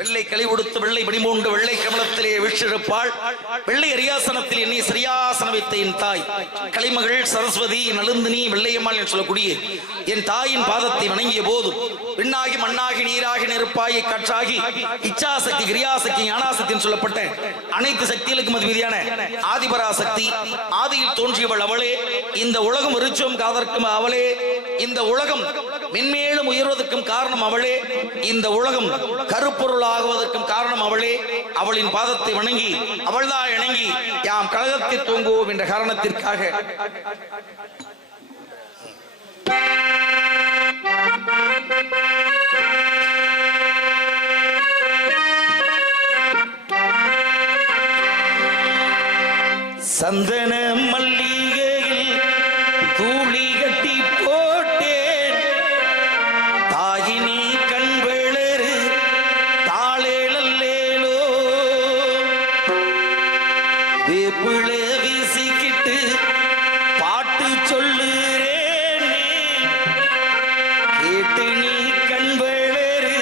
வெள்ளை களி உடுத்து வெள்ளை படிமூண்டு வெள்ளை கமலத்திலே வீற்றிருப்பாள். வெள்ளை அரியாசனத்தில் என்னை சரியாசன வைத்த என் தாய் கலைமகள் சரஸ்வதி நலுந்தினி வெள்ளையம்மாள் என்று சொல்லக்கூடிய என் தாயின் பாதத்தை வணங்கிய போது விண்ணாகி மண்ணாகி நீராகி நெருப்பாகி காற்றாகி இச்சாசக்தி கிரியாசக்தி ஞானாசக்தி சொல்லப்பட்ட அனைத்து சக்திகளுக்கும் அதிபதியான ஆதிபராசக்தி ஆதியில் தோன்றியவள் அவளே. இந்த உலகம் விருட்சம் காதற்கும் அவளே. இந்த உலகம் மென்மேலும் உயர்வதற்கும் காரணம் அவளே. இந்த உலகம் கருப்பொருள் ஆகுவதற்கும் காரணம் அவளே. அவளின் பாதத்தை வணங்கி அவள்தான் இணங்கி யாம் கழகத்தை தூங்குவோம் என்ற காரணத்திற்காக சந்தன மல்லிகையில் தூளி கட்டி போட்டேன் தாயினி கண் வேளரு தாளேலல்லேலோ வேப்பிள வீசிக்கிட்டு பாட்டு சொல்லுறேன் கேட்டு நீ கண் வேளரு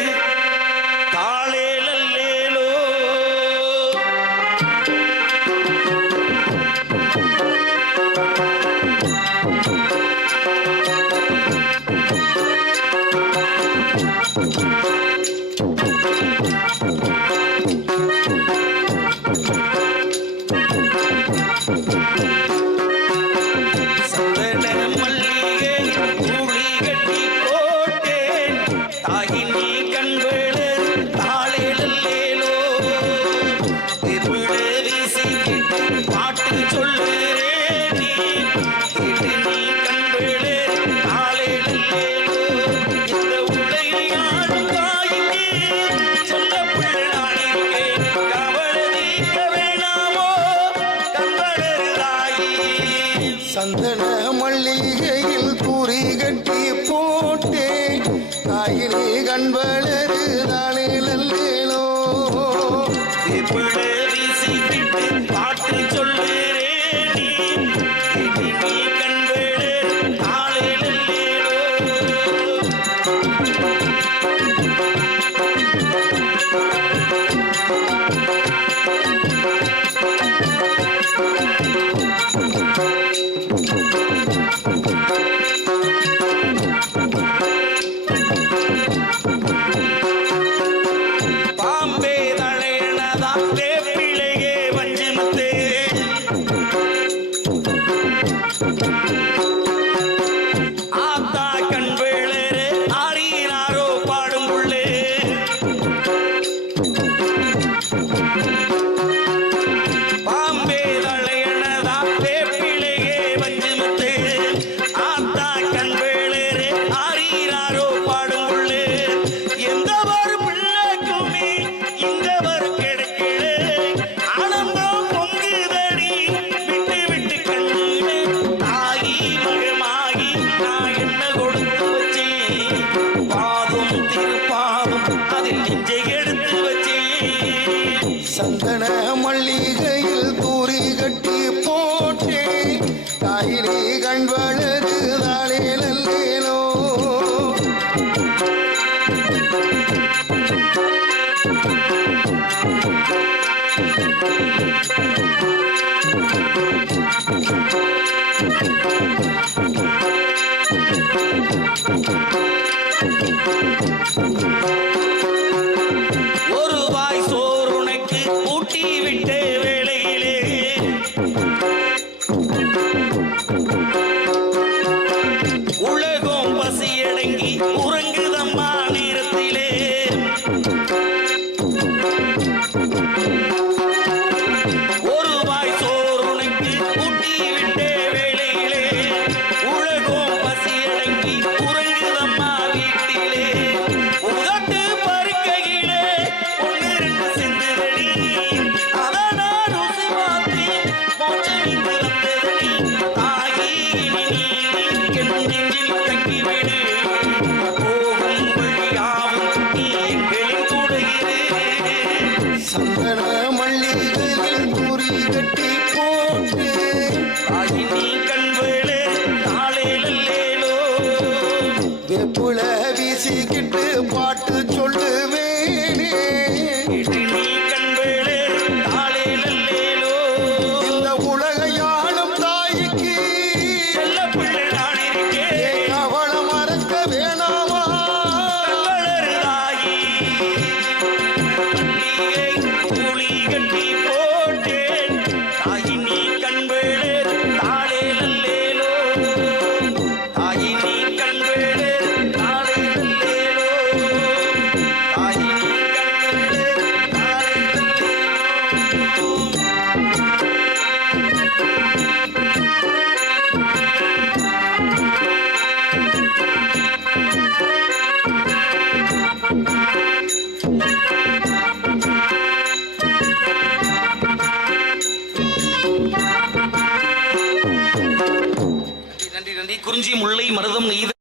தாளேலல்லேலோ. சந்தன மல்லிகையில் தூரி கட்டி போட்டே தாயினி கண் வளரு தாளேலல்லேலோ பாட்டு சொல்லுறேன் கண் வேளரு தாளேலல்லேலோ. பாம்பே தளையனதா வேப்பிளையே வஞ்சிமத்தே ஆத்தா கண் வேளரு ஆடினாரோ பாடும் புள்ளே பாம்பே தளையனதா வேப்பிளையே வஞ்சிமத்தே ஆத்தா கண் வேளரு ஆடினாரோ பாடும் புள்ளே எந்த ஒரு பிள்ளைக்குமே இந்த ஒரு கிடைக்கலே ஆனந்தம் பொங்குதடி விட்டு விட்டு கண்ணீரே தாயி மகமாகி நான் என்ன கொடுத்து வச்சேன் பாதும் திருப்பாதும் அதில் நெஞ்சை எடுத்து வச்சேன். சந்தன மல்லிகையில் தூரி கட்டி போட்டே தாயினி கண் வளரு தாளேலல்லேலோ ஒரு வாய் சோறு உனக்கு ஊட்டி விட்ட வேளையிலே உலகம் பசியடங்கி உறங்குதம்மா நேரத்திலே ஒரு வாய் சோறு உனக்கு ஊட்டி விட்ட வேளையிலே உலகம் பசியடங்கி உறங்குதம்மா வீட்டிலே கேட்டு நீ கண்களே தாளேலல்லேலோ. இந்த உலகை ஆளும் தாய்க்கு செல்ல பிள்ளை நான் இருக்கேன் என் கவலை மறக்க வேணாமா? கண்களருதாயி மல்லிகை தூளி கட்டி போட்டேன் தாயி நீ கண்களே தாளேலல்லேலோ. தாயி நீ கண்களே தாளேலல்லேலோ. தாயி நீ கண்களே தாளேலல்லேலோ. நன்றி நன்றி. குறிஞ்சி முல்லை மருதம் நெய்த